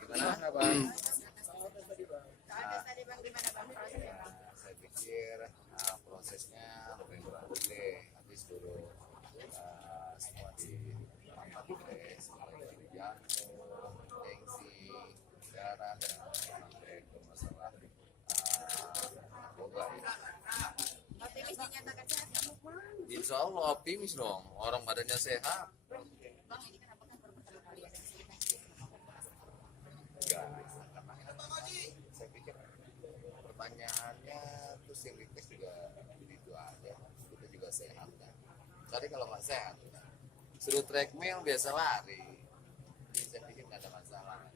Gimana Bang? Saya pikir prosesnya lebih kurang deh, nanti seluruh semua di tes, mulai dari jantung, gengsi, darah, dan sampai ke masalah narkoba ya. Optimis dinyatakan sehat. Insya Allah optimis dong, orang badannya sehat. Bang, ini kenapa kan baru pertama kali ada cerita? Ya, karena saya pikir pertanyaannya terus yang request juga begitu aja, kita juga sehat kan. Tapi kalau nggak sehat, suruh treadmill biasa lari, jadi saya pikir nggak ada masalah.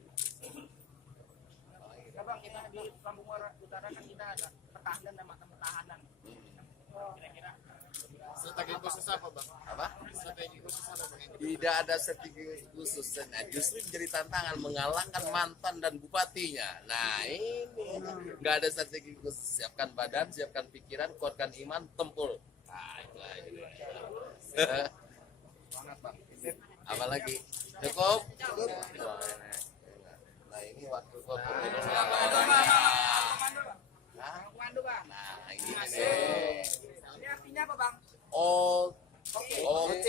Ya Bang, kita di Lampung Utara kan kita ada pertahanan dan mata pertahanan. Kira-kira strategi khusus apa Bang? Apa? Strategi khusus apa Bang? Tidak ada strategi khusus, nah, justru menjadi tantangan mengalahkan mantan dan bupatinya. Nah ini nggak ada strategi khusus, siapkan badan, siapkan pikiran, kuatkan iman, tempur. Nah itu aja. Semangat Bang. Apa lagi? Cukup? Nah ini waktu Pandu Bang. Nah ini nih. Ini artinya apa Bang? O C